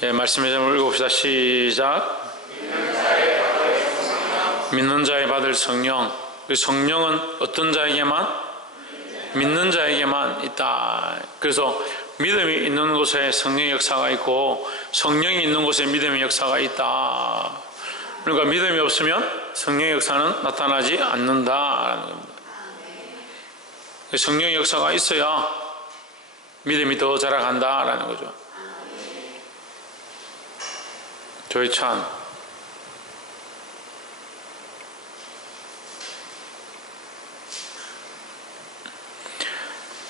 예, 말씀의 제목을 읽어봅시다. 시작. 믿는 자에 받을 성령. 그 성령은 어떤 자에게만? 믿는 자에게만 있다. 그래서 믿음이 있는 곳에 성령의 역사가 있고 성령이 있는 곳에 믿음의 역사가 있다. 그러니까 믿음이 없으면 성령의 역사는 나타나지 않는다라는 겁니다. 성령의 역사가 있어야 믿음이 더 자라간다라는 거죠. 조희찬.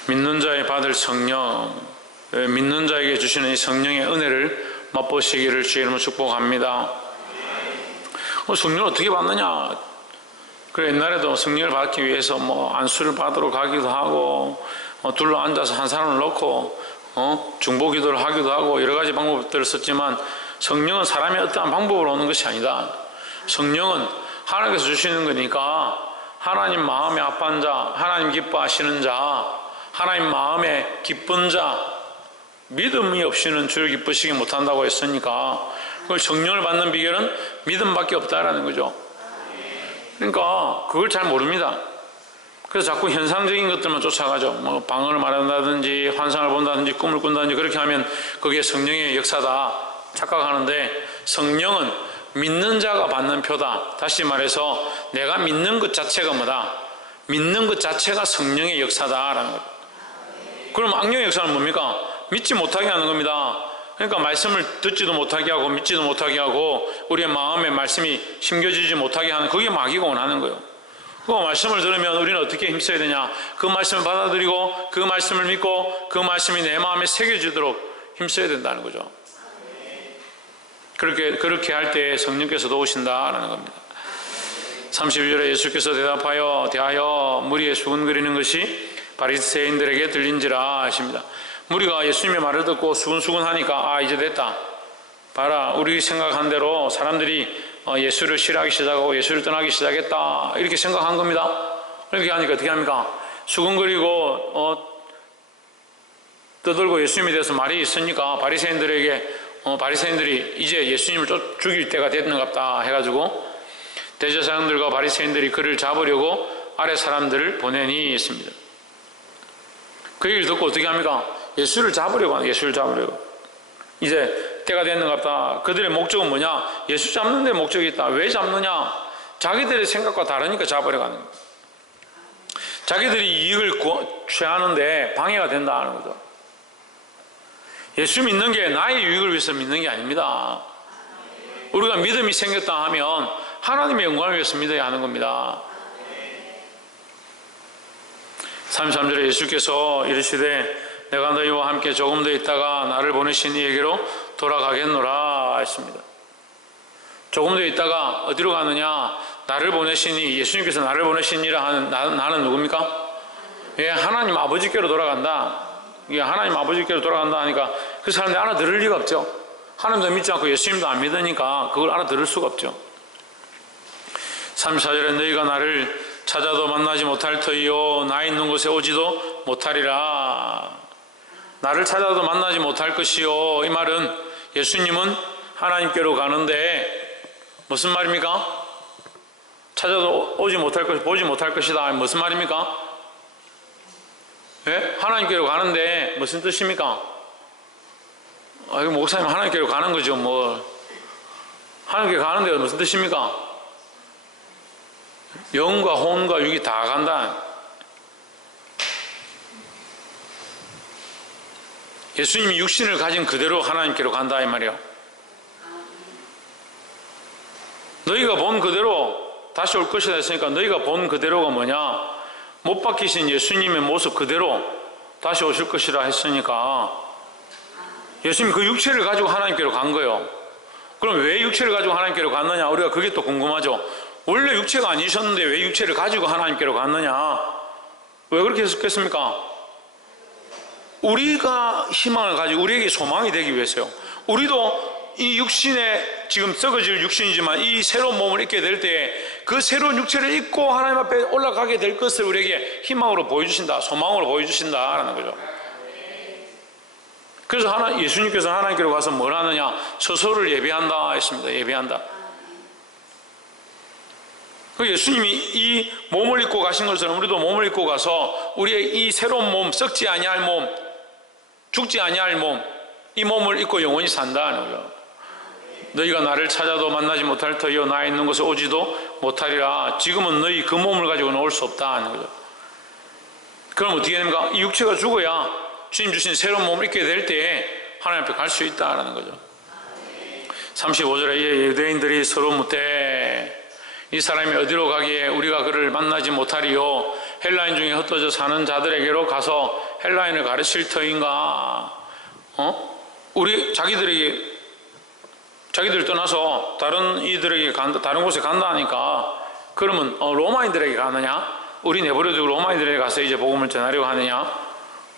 믿는 자에 받을 성령, 믿는 자에게 주시는 이 성령의 은혜를 맛보시기를 주의 이름으로 축복합니다. 성령을 어떻게 받느냐? 그래, 옛날에도 성령을 받기 위해서 안수를 받으러 가기도 하고, 둘러 앉아서 한 사람을 놓고, 중보 기도를 하기도 하고, 여러 가지 방법들을 썼지만, 성령은 사람의 어떠한 방법으로 오는 것이 아니다. 성령은 하나님께서 주시는 거니까, 하나님 마음에 합한 자, 하나님 기뻐하시는 자, 하나님 마음에 기쁜 자, 믿음이 없이는 주를 기쁘시게 못한다고 했으니까, 그걸 성령을 받는 비결은 믿음밖에 없다라는 거죠. 그러니까 그걸 잘 모릅니다. 그래서 자꾸 현상적인 것들만 쫓아가죠. 방언을 말한다든지 환상을 본다든지 꿈을 꾼다든지 그렇게 하면 그게 성령의 역사다 착각하는데, 성령은 믿는 자가 받는 표다. 다시 말해서 내가 믿는 것 자체가 뭐다? 믿는 것 자체가 성령의 역사다라는 거죠. 그럼 악령의 역사는 뭡니까? 믿지 못하게 하는 겁니다. 그러니까 말씀을 듣지도 못하게 하고 믿지도 못하게 하고 우리의 마음에 말씀이 심겨지지 못하게 하는, 그게 마귀가 원하는 거예요. 그 말씀을 들으면 우리는 어떻게 힘써야 되냐? 그 말씀을 받아들이고 그 말씀을 믿고 그 말씀이 내 마음에 새겨지도록 힘써야 된다는 거죠. 그렇게 할 때 성령께서 도우신다라는 겁니다. 32절에 예수께서 대하여 무리에 수군거리는 것이 바리새인들에게 들린지라 하십니다. 무리가 예수님의 말을 듣고 수근수근하니까 이제 됐다. 봐라, 우리 생각한 대로 사람들이 예수를 싫어하기 시작하고 예수를 떠나기 시작했다, 이렇게 생각한 겁니다. 그렇게 하니까 어떻게 합니까? 수근거리고 떠들고 예수님에 대해서 말이 있으니까 바리새인들이 이제 예수님을 죽일 때가 됐는갑다 해가지고 대제사장들과 바리새인들이 그를 잡으려고 아래 사람들을 보내니 했습니다. 그 얘기를 듣고 어떻게 합니까? 예수를 잡으려고 하는, 예수를 잡으려고. 이제 때가 됐는갑다. 그들의 목적은 뭐냐? 예수 잡는 데 목적이 있다. 왜 잡느냐? 자기들의 생각과 다르니까 잡으려고 하는 거예요. 자기들이 이익을 취하는데 방해가 된다는 거죠. 예수 믿는 게 나의 유익을 위해서 믿는 게 아닙니다. 우리가 믿음이 생겼다 하면 하나님의 영광을 위해서 믿어야 하는 겁니다. 33절에 예수께서 이르시되 내가 너희와 함께 조금 더 있다가 나를 보내신 이에게로 돌아가겠노라 했습니다. 조금 더 있다가 어디로 가느냐? 나를 보내시니, 예수님께서 나를 보내시니라 하는 나는 누굽니까? 예, 하나님 아버지께로 돌아간다. 예, 하나님 아버지께로 돌아간다 하니까 그 사람들이 알아들을 리가 없죠. 하나님도 믿지 않고 예수님도 안 믿으니까 그걸 알아들을 수가 없죠. 34절에 너희가 나를 찾아도 만나지 못할 터이요 나 있는 곳에 오지도 못하리라. 나를 찾아도 만나지 못할 것이요, 이 말은 예수님은 하나님께로 가는데 무슨 말입니까? 찾아도 오지 못할 것, 보지 못할 것이다. 무슨 말입니까? 예? 하나님께로 가는데 무슨 뜻입니까? 이거 목사님 하나님께로 가는 거죠. 하나님께 가는데 무슨 뜻입니까? 영과 혼과 육이 다 간다. 예수님이 육신을 가진 그대로 하나님께로 간다 이 말이야. 너희가 본 그대로 다시 올 것이다 했으니까 너희가 본 그대로가 뭐냐? 못 박히신 예수님의 모습 그대로 다시 오실 것이라 했으니까 예수님이 그 육체를 가지고 하나님께로 간 거예요. 그럼 왜 육체를 가지고 하나님께로 갔느냐? 우리가 그게 또 궁금하죠. 원래 육체가 아니셨는데 왜 육체를 가지고 하나님께로 갔느냐? 왜 그렇게 했겠습니까? 우리가 희망을 가지고 우리에게 소망이 되기 위해서요. 우리도 이 육신에 지금 썩어질 육신이지만 이 새로운 몸을 입게 될 때 그 새로운 육체를 입고 하나님 앞에 올라가게 될 것을 우리에게 희망으로 보여주신다, 소망으로 보여주신다라는 거죠. 그래서 예수님께서 하나님께로 가서 뭘 하느냐? 처소를 예배한다 했습니다. 예배한다. 예수님이 이 몸을 입고 가신 것처럼 우리도 몸을 입고 가서 우리의 이 새로운 몸, 썩지 아니할 몸, 죽지 아니할 몸, 이 몸을 입고 영원히 산다는 거죠. 너희가 나를 찾아도 만나지 못할 터이요 나 있는 곳에 오지도 못하리라. 지금은 너희 그 몸을 가지고는 올 수 없다 하는 거죠. 그럼 어떻게 됩니까? 이 육체가 죽어야 주님 주신 새로운 몸을 입게 될 때에 하나님 앞에 갈 수 있다는 거죠. 35절에 유대인들이 서로 묻되 이 사람이 어디로 가기에 우리가 그를 만나지 못하리요? 헬라인 중에 흩어져 사는 자들에게로 가서 헬라인을 가르칠 터인가? 자기들 떠나서 다른 이들에게 간다, 다른 곳에 간다 하니까 그러면 로마인들에게 가느냐? 우리 내버려두고 로마인들에게 가서 이제 복음을 전하려고 하느냐?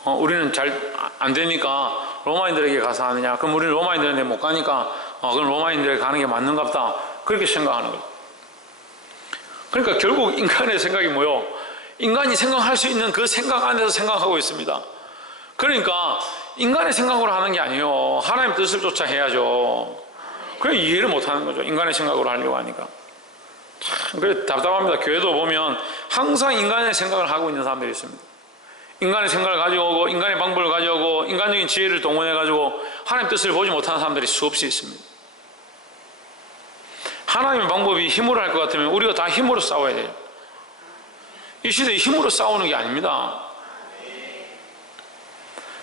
우리는 잘 안 되니까 로마인들에게 가서 하느냐? 그럼 우리는 로마인들한테 못 가니까 그럼 로마인들에게 가는 게 맞는갑다. 그렇게 생각하는 거예요. 그러니까 결국 인간의 생각이 뭐요? 인간이 생각할 수 있는 그 생각 안에서 생각하고 있습니다. 그러니까 인간의 생각으로 하는 게 아니에요. 하나님 뜻을 쫓아 해야죠. 그래 이해를 못하는 거죠. 인간의 생각으로 하려고 하니까. 참 그래 답답합니다. 교회도 보면 항상 인간의 생각을 하고 있는 사람들이 있습니다. 인간의 생각을 가져오고 인간의 방법을 가져오고 인간적인 지혜를 동원해가지고 하나님 뜻을 보지 못하는 사람들이 수없이 있습니다. 하나님의 방법이 힘으로 할 것 같으면 우리가 다 힘으로 싸워야 돼요. 이 시대에 힘으로 싸우는 게 아닙니다.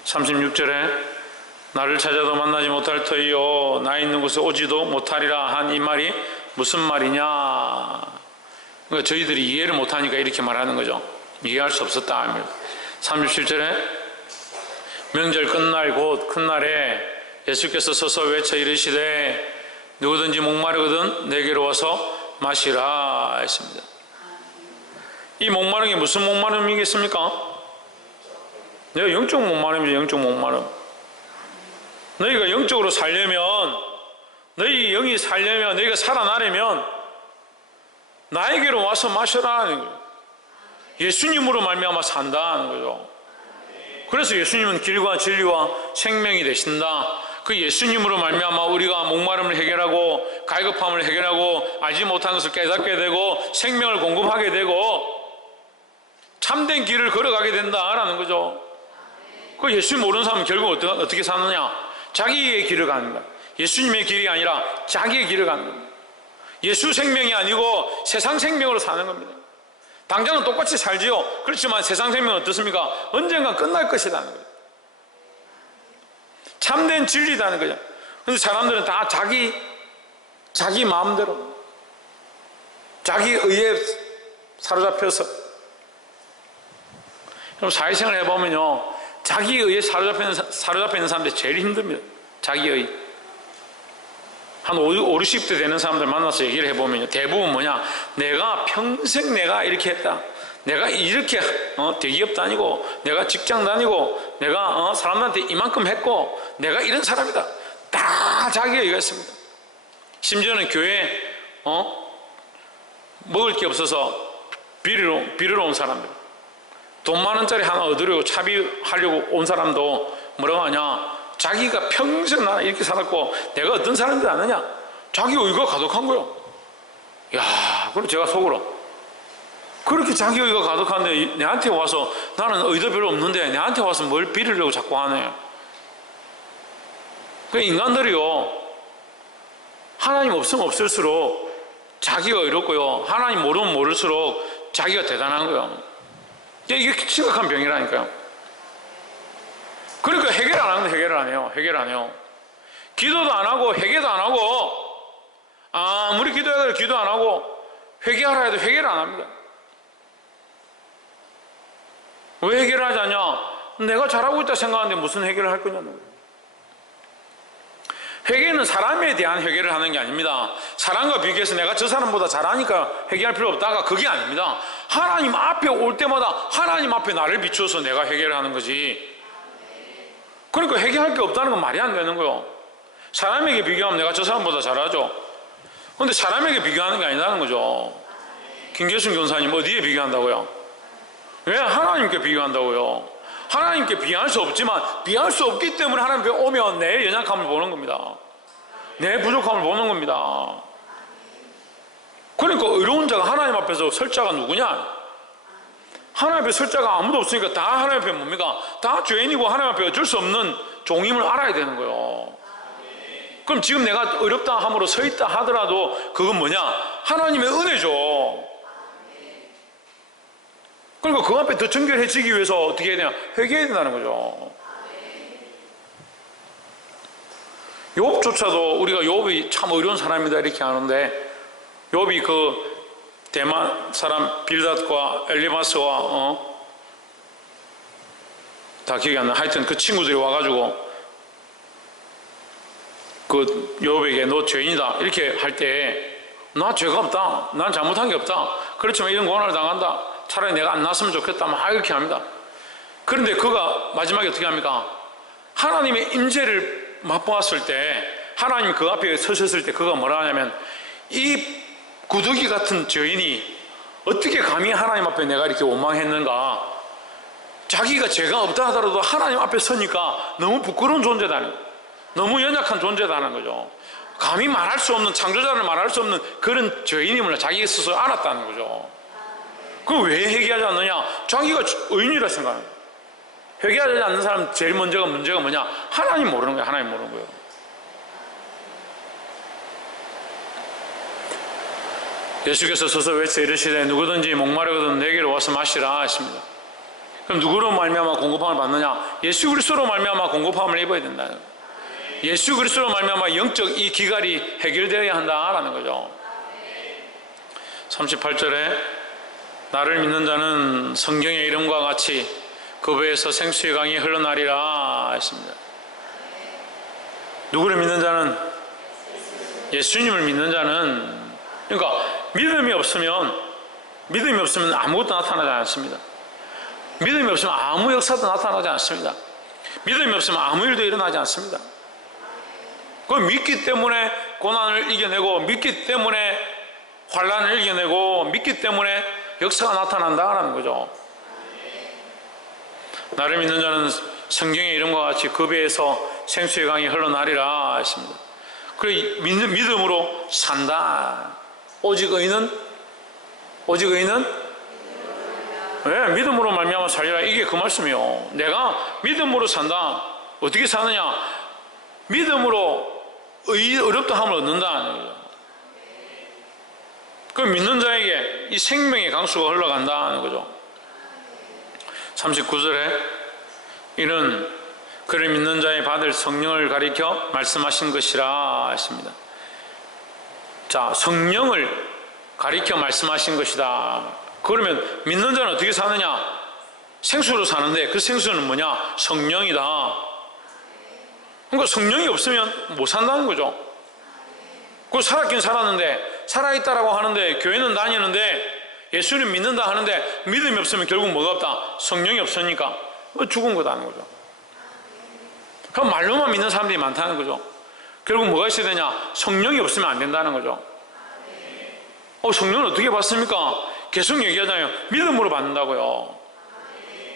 36절에 나를 찾아도 만나지 못할 터이요 나 있는 곳에 오지도 못하리라 한 이 말이 무슨 말이냐? 그러니까 저희들이 이해를 못하니까 이렇게 말하는 거죠. 이해할 수 없었다 합니다. 37절에 명절 끝날 곧 큰 날에 예수께서 서서 외쳐 이르시되 누구든지 목마르거든 내게로 와서 마시라 했습니다. 이 목마름이 무슨 목마름이겠습니까? 내가 영적 목마름이죠. 영적 목마름. 너희가 영적으로 살려면, 너희 영이 살려면, 너희가 살아나려면 나에게로 와서 마셔라는 거예요. 예수님으로 말미암아 산다는 거죠. 그래서 예수님은 길과 진리와 생명이 되신다. 그 예수님으로 말미암아 우리가 목마름을 해결하고 갈급함을 해결하고 알지 못한 것을 깨닫게 되고 생명을 공급하게 되고 참된 길을 걸어가게 된다라는 거죠. 그 예수님 모르는 사람은 결국 어떻게 사느냐? 자기의 길을 가는 거야. 예수님의 길이 아니라 자기의 길을 가는 겁니다. 예수 생명이 아니고 세상 생명으로 사는 겁니다. 당장은 똑같이 살지요. 그렇지만 세상 생명은 어떻습니까? 언젠가 끝날 것이라는 거예요. 참된 진리라는 거죠. 근데 사람들은 다 자기 마음대로, 자기 의에 사로잡혀서. 그럼 사회생활 해보면요, 자기 의에 사로잡혀 있는 사람들이 제일 힘듭니다. 자기 의. 한 5, 60대 되는 사람들 만나서 얘기를 해보면요, 대부분 뭐냐, 내가 평생 내가 이렇게 했다. 내가 이렇게 대기업 다니고 내가 직장 다니고 내가 사람들한테 이만큼 했고 내가 이런 사람이다. 다 자기가 얘기했습니다. 심지어는 교회에 먹을 게 없어서 비리러 온 사람들, 돈 $10,000 하나 얻으려고 차비하려고 온 사람도 뭐라고 하냐, 자기가 평생 나 이렇게 살았고 내가 어떤 사람인지 아느냐, 자기 의가 가득한 거요. 야, 그럼 제가 속으로 그렇게 자기 의가 가득한데 내한테 와서, 나는 의도 별로 없는데 내한테 와서 뭘 빌으려고 자꾸 하네. 그 인간들이요, 하나님 없으면 없을수록 자기가 의롭고요, 하나님 모르면 모를수록 자기가 대단한 거예요. 이게 심각한 병이라니까요. 그러니까 해결 안 하는데 해결을 안 해요. 해결 안 해요. 기도도 안 하고 회개도 안 하고, 아무리 기도해야 돼도 기도 안 하고 회개하라 해도 회개를 안 합니다. 왜 해결을 하지 않냐? 내가 잘하고 있다 생각하는데 무슨 해결을 할 거냐는 거예요. 회개는 사람에 대한 회개를 하는 게 아닙니다. 사람과 비교해서 내가 저 사람보다 잘하니까 회개할 필요 없다가 그게 아닙니다. 하나님 앞에 올 때마다 하나님 앞에 나를 비추어서 내가 회개를 하는 거지. 그러니까 회개할 게 없다는 건 말이 안 되는 거예요. 사람에게 비교하면 내가 저 사람보다 잘하죠. 그런데 사람에게 비교하는 게 아니라는 거죠. 김계순 교사님 어디에 비교한다고요? 왜 하나님께 비교한다고요? 하나님께 비할 수 없지만 비할 수 없기 때문에 하나님께 오면 내 연약함을 보는 겁니다. 내 부족함을 보는 겁니다. 그러니까 의로운 자가 하나님 앞에서 설 자가 누구냐? 하나님 앞에 설 자가 아무도 없으니까 다 하나님 앞에 뭡니까? 다 죄인이고 하나님 앞에 어쩔 수 없는 종임을 알아야 되는 거예요. 그럼 지금 내가 어렵다 함으로 서 있다 하더라도 그건 뭐냐? 하나님의 은혜죠. 그러니까 그 앞에 더 정결해지기 위해서 어떻게 해야 되냐? 회개해야 된다는 거죠. 욥조차도 우리가 욥이 참 어려운 사람이다 이렇게 하는데, 욥이 그 대만 사람 빌닷과 엘리바스와 다 기억이 안 나. 하여튼 그 친구들이 와가지고 그 욥에게 너 죄인이다 이렇게 할 때, 나 죄가 없다, 난 잘못한 게 없다, 그렇지만 이런 고난을 당한다, 차라리 내가 안 났으면 좋겠다 막 이렇게 합니다. 그런데 그가 마지막에 어떻게 합니까? 하나님의 임재를 맛보았을 때, 하나님이 그 앞에 서셨을 때 그가 뭐라 하냐면, 이 구더기 같은 죄인이 어떻게 감히 하나님 앞에 내가 이렇게 원망했는가. 자기가 죄가 없다 하더라도 하나님 앞에 서니까 너무 부끄러운 존재다는 거예요. 너무 연약한 존재다는 거죠. 감히 말할 수 없는, 창조자를 말할 수 없는 그런 죄인임을 자기가 스스로 알았다는 거죠. 그럼 왜 회개하지 않느냐? 자기가 의인이라 생각합니다. 회개하지 않는 사람 제일 문제가 뭐냐? 하나님 모르는 거예요. 하나님 모르는 거예요. 예수께서 서서 외쳐 이르시되 누구든지 목마르거든 내게로 와서 마시라 하십니다. 그럼 누구로 말미암아 공급함을 받느냐? 예수 그리스도로 말미암아 공급함을 입어야 된다. 예수 그리스도로 말미암아 영적 이 기갈이 해결되어야 한다라는 거죠. 38절에 나를 믿는 자는 성경의 이름과 같이 그 배에서 생수의 강이 흘러나리라 했습니다. 누구를 믿는 자는? 예수님을 믿는 자는, 그러니까 믿음이 없으면 아무것도 나타나지 않습니다. 믿음이 없으면 아무 역사도 나타나지 않습니다. 믿음이 없으면 아무 일도 일어나지 않습니다. 그 믿기 때문에 고난을 이겨내고, 믿기 때문에 환난을 이겨내고, 믿기 때문에 역사가 나타난다는 거죠. 나를 믿는 자는 성경의 이름과 같이 그 배에서 생수의 강이 흘러나리라 했습니다. 그래, 믿음으로 산다. 오직 의인은 네, 믿음으로 말미암아 살리라. 이게 그 말씀이요. 내가 믿음으로 산다. 어떻게 사느냐? 믿음으로 어렵다 함을 얻는다는 거죠. 그 믿는 자에게 이 생명의 강수가 흘러간다는 거죠. 39절에 이는 그를 믿는 자의 받을 성령을 가리켜 말씀하신 것이라 했습니다. 자, 성령을 가리켜 말씀하신 것이다. 그러면 믿는 자는 어떻게 사느냐? 생수로 사는데 그 생수는 뭐냐? 성령이다. 그러니까 성령이 없으면 못 산다는 거죠. 그 살았긴 살았는데, 살아있다라고 하는데, 교회는 다니는데, 예수님 믿는다 하는데 믿음이 없으면 결국 뭐가 없다? 성령이 없으니까 죽은 거다는 거죠. 그럼 말로만 믿는 사람들이 많다는 거죠. 결국 뭐가 있어야 되냐? 성령이 없으면 안 된다는 거죠. 성령은 어떻게 받습니까? 계속 얘기하잖아요. 믿음으로 받는다고요.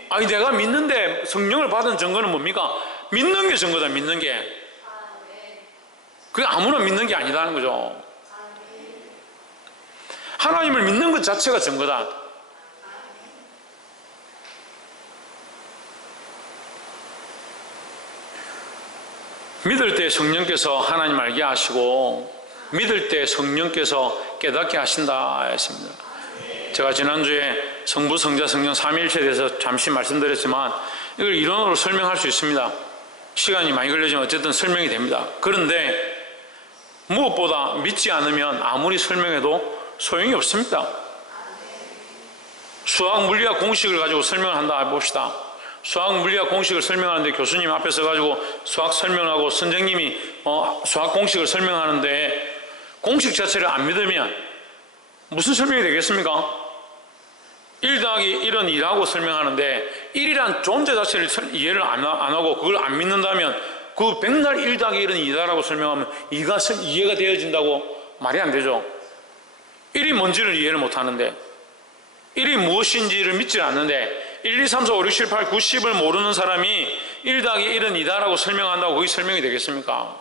아니, 내가 믿는데 성령을 받은 증거는 뭡니까? 믿는 게 증거다. 믿는 게. 그게 아무나 믿는 게 아니다는 거죠. 하나님을 믿는 것 자체가 증거다. 믿을 때 성령께서 하나님 알게 하시고, 믿을 때 성령께서 깨닫게 하신다 했습니다. 제가 지난주에 성부, 성자, 성령 삼위일체에 대해서 잠시 말씀드렸지만 이걸 이론으로 설명할 수 있습니다. 시간이 많이 걸리지만 어쨌든 설명이 됩니다. 그런데 무엇보다 믿지 않으면 아무리 설명해도 소용이 없습니다. 수학 물리학 공식을 가지고 설명을 한다 해봅시다. 수학 물리학 공식을 설명하는데 교수님 앞에 서가지고 수학 설명하고 선생님이 수학 공식을 설명하는데 공식 자체를 안 믿으면 무슨 설명이 되겠습니까? 1 더하기 1은 2라고 설명하는데 1이란 존재 자체를 이해를 안 하고 그걸 안 믿는다면 그 백날 1 더하기 1은 2다라고 설명하면 2가 이해가 되어진다고 말이 안 되죠. 1이 뭔지를 이해를 못 하는데, 1이 무엇인지를 믿지 않는데 1, 2, 3, 4, 5, 6, 7, 8, 9, 10을 모르는 사람이 1 더하기 1은 2다라고 설명한다고 그게 설명이 되겠습니까?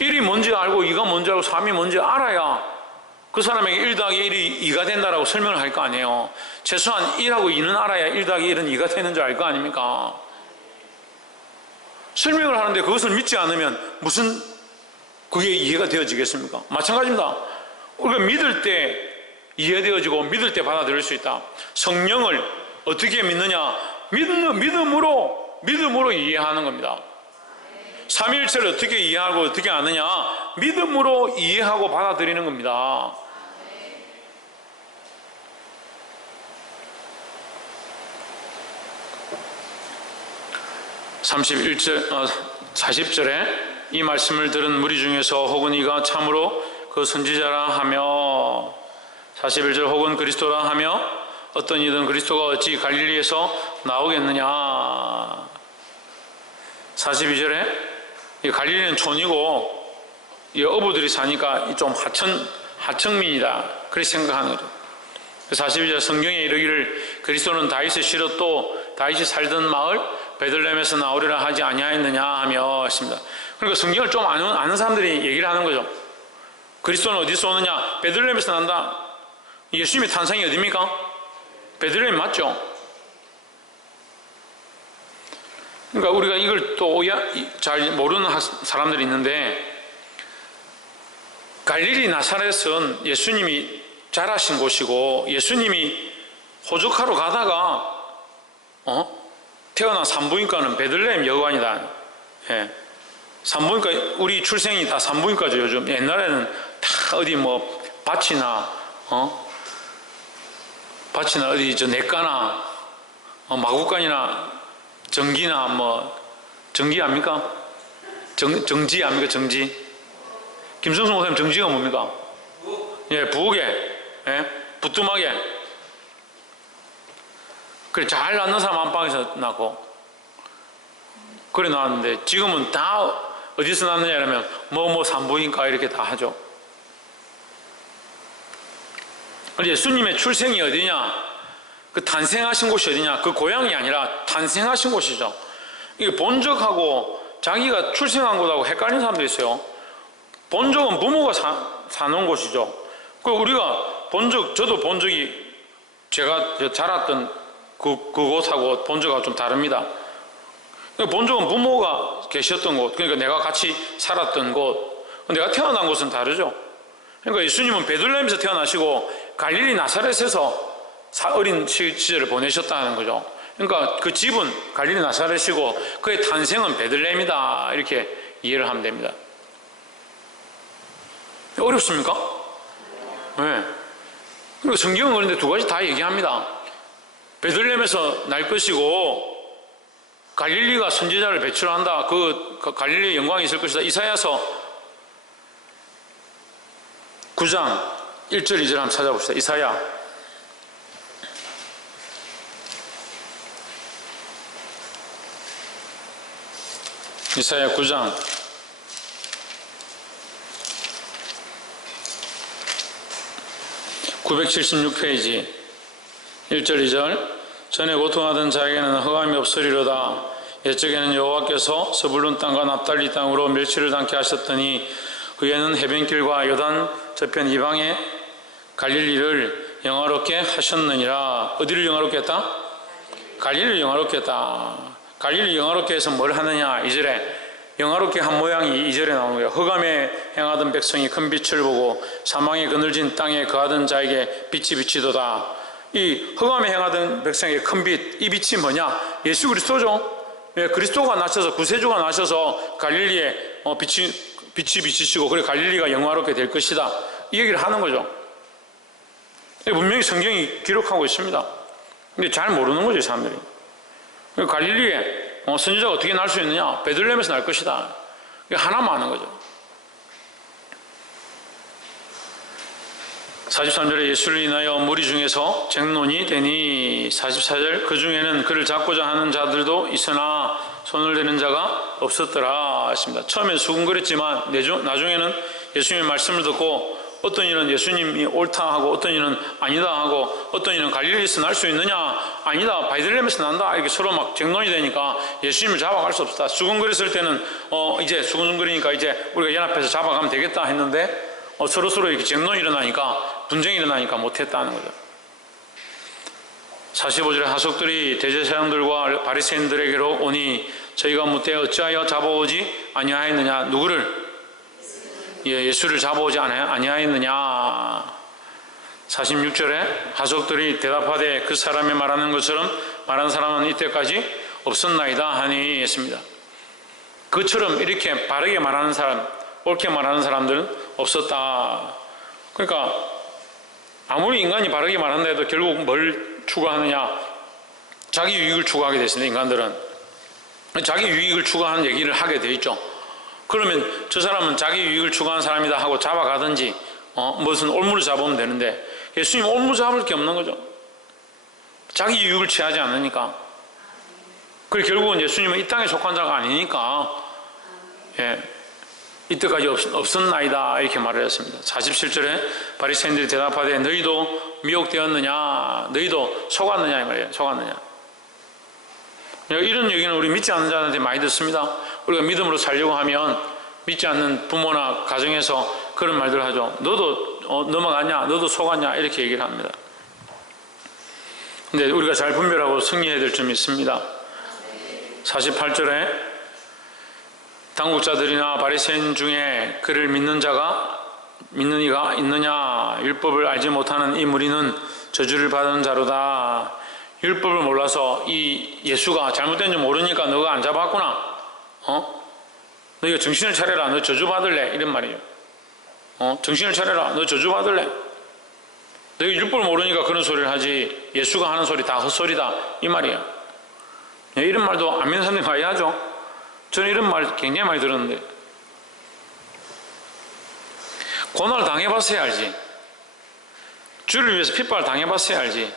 1이 뭔지 알고 2가 뭔지 알고 3이 뭔지 알아야 그 사람에게 1 더하기 1이 2가 된다라고 설명을 할 거 아니에요. 최소한 1하고 2는 알아야 1 더하기 1은 2가 되는 줄 알 거 아닙니까? 설명을 하는데 그것을 믿지 않으면 무슨 그게 이해가 되어지겠습니까? 마찬가지입니다. 우리가 믿을 때 이해되어지고 믿을 때 받아들일 수 있다. 성령을 어떻게 믿느냐? 믿음으로 이해하는 겁니다. 삼위일체를 어떻게 이해하고 어떻게 아느냐? 믿음으로 이해하고 받아들이는 겁니다. (31절) 40절에 이 말씀을 들은 무리 중에서 혹은 이가 참으로 그 선지자라 하며 41절 혹은 그리스도라 하며 어떤 이든 그리스도가 어찌 갈릴리에서 나오겠느냐. 42절에 갈릴리는 촌이고 이 어부들이 사니까 좀 하층민이다 그렇게 생각하는 거죠. 42절 성경에 이르기를 그리스도는 다윗의 씨로 또 다윗이 살던 마을 베들레헴에서 나오리라 하지 아니하였느냐 하며 했습니다. 그러니까 성경을 좀 아는 사람들이 얘기를 하는 거죠. 그리스도는 어디서 오느냐? 베들레헴에서 난다. 예수님의 탄생이 어디입니까? 베들레헴 맞죠? 그러니까 우리가 이걸 또 잘 모르는 사람들이 있는데 갈릴리 나사렛은 예수님이 자라신 곳이고 예수님이 호적하러 가다가 태어난 산부인과는 베들레헴 여관이다. 예. 산부인과 우리 출생이 다 산부인과죠. 요즘 옛날에는 다 어디 뭐 밭이나 어디 저 내과나 마구간이나 정기나 뭐 정기 압니까? 정지 압니까? 정지. 김성수 목사님 정지가 뭡니까? 예, 부엌에, 예, 부뚜막에. 그래 잘 낳는 사람 안방에서 낳고 그래 나왔는데 지금은 다 어디서 낳느냐 이러면 뭐 산부인과 이렇게 다 하죠. 예수님의 출생이 어디냐? 그 탄생하신 곳이 어디냐? 그 고향이 아니라 탄생하신 곳이죠. 이게 본적하고 자기가 출생한 곳하고 헷갈리는 사람도 있어요. 본적은 부모가 사는 곳이죠. 그 우리가 본적, 저도 본적이 제가 자랐던 그곳하고 본적하고 좀 다릅니다. 본적은 부모가 계셨던 곳, 그러니까 내가 같이 살았던 곳, 내가 태어난 곳은 다르죠. 그러니까 예수님은 베들레헴에서 태어나시고 갈릴리 나사렛에서 어린 시절을 보내셨다는 거죠. 그러니까 그 집은 갈릴리 나사렛이고 그의 탄생은 베들레헴이다 이렇게 이해를 하면 됩니다. 어렵습니까? 네. 그리고 성경은 그런데 두 가지 다 얘기합니다. 베들레헴에서 날 것이고 갈릴리가 선지자를 배출한다. 그 갈릴리의 영광이 있을 것이다. 이사야서 9장 1절 2절 한번 찾아봅시다. 이사야 9장 976페이지 1절 2절 전에 고통하던 자에게는 흑암이 없으리로다. 옛적에는 여호와께서 스불룬 땅과 납달리 땅으로 멸치를 담게 하셨더니 그에는 해변길과 요단 저편 이방의 갈릴리를 영화롭게 하셨느니라. 어디를 영화롭게 했다? 갈릴리를 영화롭게 했다. 갈릴리 영화롭게 해서 뭘 하느냐? 2절에 영화롭게 한 모양이 2절에 나오는 거예요. 흑암에 행하던 백성이 큰 빛을 보고 사망의 그늘진 땅에 거하던 자에게 빛이 비치도다. 이 흑암에 행하던 백성에게 큰 빛, 이 빛이 뭐냐? 예수 그리스도죠. 예, 그리스도가 나셔서 구세주가 나셔서 갈릴리에 빛이 비치시고 그래 갈릴리가 영화롭게 될 것이다. 이 얘기를 하는 거죠. 분명히 성경이 기록하고 있습니다. 근데 잘 모르는 거죠, 사람들이. 갈릴리에 선지자가 어떻게 날 수 있느냐? 베들레헴에서 날 것이다. 하나만 아는 거죠. 43절에 예수를 인하여 무리 중에서 쟁론이 되니 44절 그 중에는 그를 잡고자 하는 자들도 있으나 손을 대는 자가 없었더라 하십니다. 처음엔 수군거렸지만 나중에는 예수님의 말씀을 듣고 어떤 이는 예수님이 옳다 하고 어떤 이는 아니다 하고 어떤 이는 갈릴리에서 날 수 있느냐 아니다 바이들렘에서 난다 이렇게 서로 막 쟁론이 되니까 예수님을 잡아갈 수 없다. 수근거렸을 때는 이제 수근거리니까 이제 우리가 연합해서 잡아가면 되겠다 했는데 서로서로 이렇게 쟁론이 일어나니까 분쟁이 일어나니까 못했다는 거죠. 45절에 하석들이 대제사장들과 바리새인들에게로 오니 저희가 묻되 어찌하여 잡아오지 아니하였느냐. 누구를? 예수를 잡아오지 아니하였느냐. 46절에 하석들이 대답하되 그 사람이 말하는 것처럼 말한 사람은 이때까지 없었나이다 하니 했습니다. 그처럼 이렇게 바르게 말하는 사람, 옳게 말하는 사람들은 없었다. 그러니까 아무리 인간이 바르게 말한다 해도 결국 뭘 추구하느냐? 자기 유익을 추구하게 되어 있습니다. 인간들은 자기 유익을 추구하는 얘기를 하게 되어 있죠. 그러면 저 사람은 자기 유익을 추구하는 사람이다 하고 잡아가든지 무슨 올무를 잡으면 되는데 예수님 올무 잡을 게 없는 거죠. 자기 유익을 취하지 않으니까. 그리고 결국은 예수님은 이 땅에 속한 자가 아니니까 이때까지 없었나이다 이렇게 말을 했습니다. 47절에 바리새인들이 대답하되 너희도 미혹되었느냐 너희도 속았느냐 이 말이에요. 속았느냐. 이런 얘기는 우리 믿지 않는 자한테 많이 듣습니다. 우리가 믿음으로 살려고 하면 믿지 않는 부모나 가정에서 그런 말들을 하죠. 너도 넘어갔냐 너도 속았냐 이렇게 얘기를 합니다. 근데 우리가 잘 분별하고 승리해야 될 점이 있습니다. 48절에 당국자들이나 바리새인 중에 그를 믿는 이가 있느냐. 율법을 알지 못하는 이 무리는 저주를 받은 자로다. 율법을 몰라서 이 예수가 잘못된 줄 모르니까 너가 안 잡았구나. 너희가 정신을 차려라. 너 저주 받을래. 이런 말이에요. 정신을 차려라. 너 저주 받을래. 너희 율법을 모르니까 그런 소리를 하지. 예수가 하는 소리 다 헛소리다. 이 말이에요. 이런 말도 안 믿는 사람들이 많이 하죠. 저는 이런 말 굉장히 많이 들었는데 고난을 당해봤어야 알지. 주를 위해서 핍박을 당해봤어야 알지.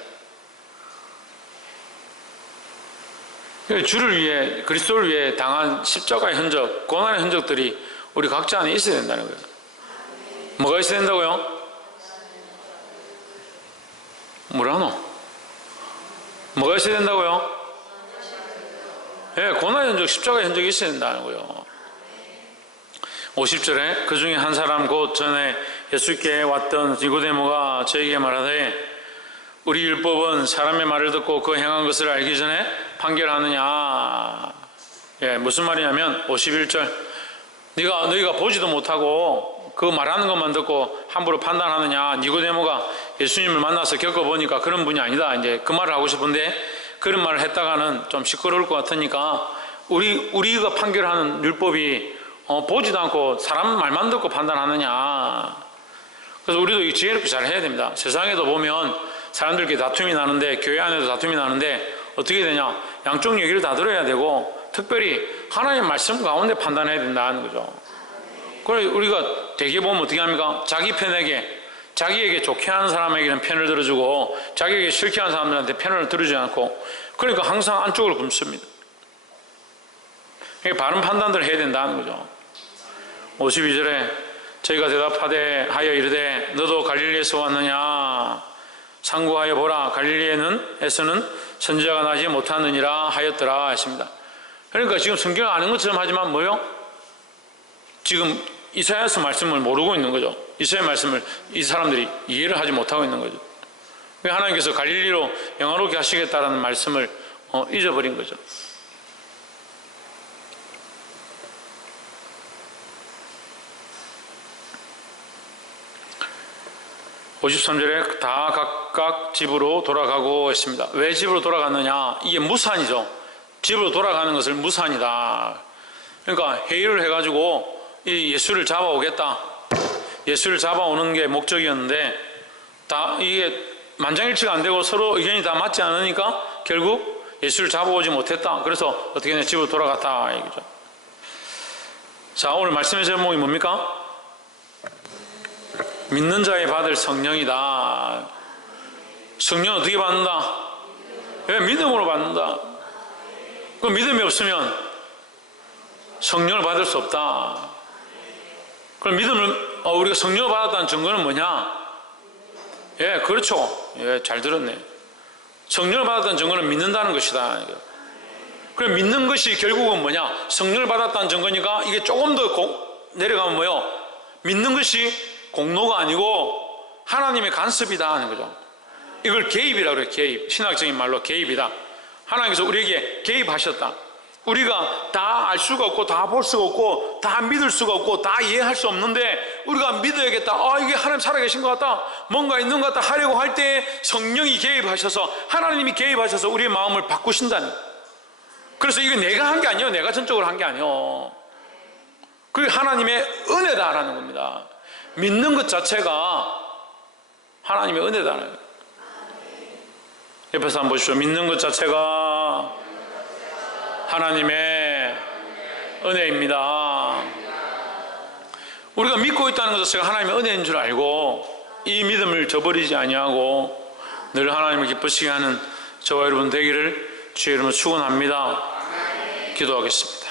주를 위해 그리스도를 위해 당한 십자가의 흔적, 고난의 흔적들이 우리 각자 안에 있어야 된다는 거예요. 뭐가 있어야 된다고요? 뭐라노? 뭐가 있어야 된다고요? 고난의 흔적, 십자가의 흔적이 있어야 된다는 거예요. 50절에 그 중에 한 사람 곧 전에 예수께 왔던 니고데모가 저에게 말하되 우리 율법은 사람의 말을 듣고 그 행한 것을 알기 전에 판결하느냐. 무슨 말이냐면 51절 너희가 보지도 못하고 그 말하는 것만 듣고 함부로 판단하느냐. 니고데모가 예수님을 만나서 겪어보니까 그런 분이 아니다. 이제 그 말을 하고 싶은데 그런 말을 했다가는 좀 시끄러울 것 같으니까 우리가 판결하는 율법이 보지도 않고 사람 말만 듣고 판단하느냐. 그래서 우리도 이 지혜롭게 잘 해야 됩니다. 세상에도 보면 사람들끼리 다툼이 나는데 교회 안에도 다툼이 나는데 어떻게 되냐. 양쪽 얘기를 다 들어야 되고 특별히 하나님의 말씀 가운데 판단해야 된다는 거죠. 그래 우리가 대개 보면 어떻게 합니까? 자기에게 좋게 하는 사람에게는 편을 들어주고 자기에게 싫게 하는 사람들한테 편을 들어주지 않고 그러니까 항상 안쪽을 굶습니다. 바른 판단들을 해야 된다는 거죠. 52절에 저희가 대답하되 하여 이르되 너도 갈릴리에서 왔느냐. 상고하여 보라 갈릴리에서는 선지자가 나지 못하느니라 하였더라 했습니다. 그러니까 지금 성경을 아는 것처럼 하지만 뭐요? 지금 이사야서 말씀을 모르고 있는 거죠. 이사야 말씀을 이 사람들이 이해를 하지 못하고 있는 거죠. 하나님께서 갈릴리로 영화롭게 하시겠다라는 말씀을 잊어버린 거죠. (53절에) 다 각각 집으로 돌아가고 했습니다. 왜 집으로 돌아갔느냐? 이게 무산이죠. 집으로 돌아가는 것을 무산이다. 그러니까 회의를 해가지고 이 예수를 잡아오겠다. 예수를 잡아오는 게 목적이었는데 다 이게 만장일치가 안 되고 서로 의견이 다 맞지 않으니까 결국 예수를 잡아오지 못했다. 그래서 어떻게 했냐? 집으로 돌아갔다. 이거죠. 자, 오늘 말씀의 제목이 뭡니까? 믿는 자의 받을 성령이다. 성령 어떻게 받는다? 왜? 믿음으로 받는다. 그 믿음이 없으면 성령을 받을 수 없다. 그럼 믿음을 우리가 성령을 받았다는 증거는 뭐냐? 예, 그렇죠. 예, 잘 들었네. 성령을 받았다는 증거는 믿는다는 것이다. 그럼 믿는 것이 결국은 뭐냐? 성령을 받았다는 증거니까 이게 조금 더 내려가면 뭐요? 믿는 것이 공로가 아니고 하나님의 간섭이다 하는 거죠. 이걸 개입이라고 그래요. 개입. 신학적인 말로 개입이다. 하나님께서 우리에게 개입하셨다. 우리가 다 알 수가 없고 다 볼 수가 없고 다 믿을 수가 없고 다 이해할 수 없는데 우리가 믿어야겠다. 이게 하나님 살아계신 것 같다. 뭔가 있는 것 같다 하려고 할 때 성령이 개입하셔서 하나님이 개입하셔서 우리의 마음을 바꾸신다는. 그래서 이거 내가 한 게 아니에요. 내가 전적으로 한 게 아니에요. 그게 하나님의 은혜다라는 겁니다. 믿는 것 자체가 하나님의 은혜다라는 거예요. 옆에서 한번 보십시오. 믿는 것 자체가 하나님의 은혜입니다. 우리가 믿고 있다는 것 자체가 하나님의 은혜인 줄 알고 이 믿음을 저버리지 아니하고 늘 하나님을 기쁘시게 하는 저와 여러분 되기를 주의 이름으로 축원합니다. 기도하겠습니다.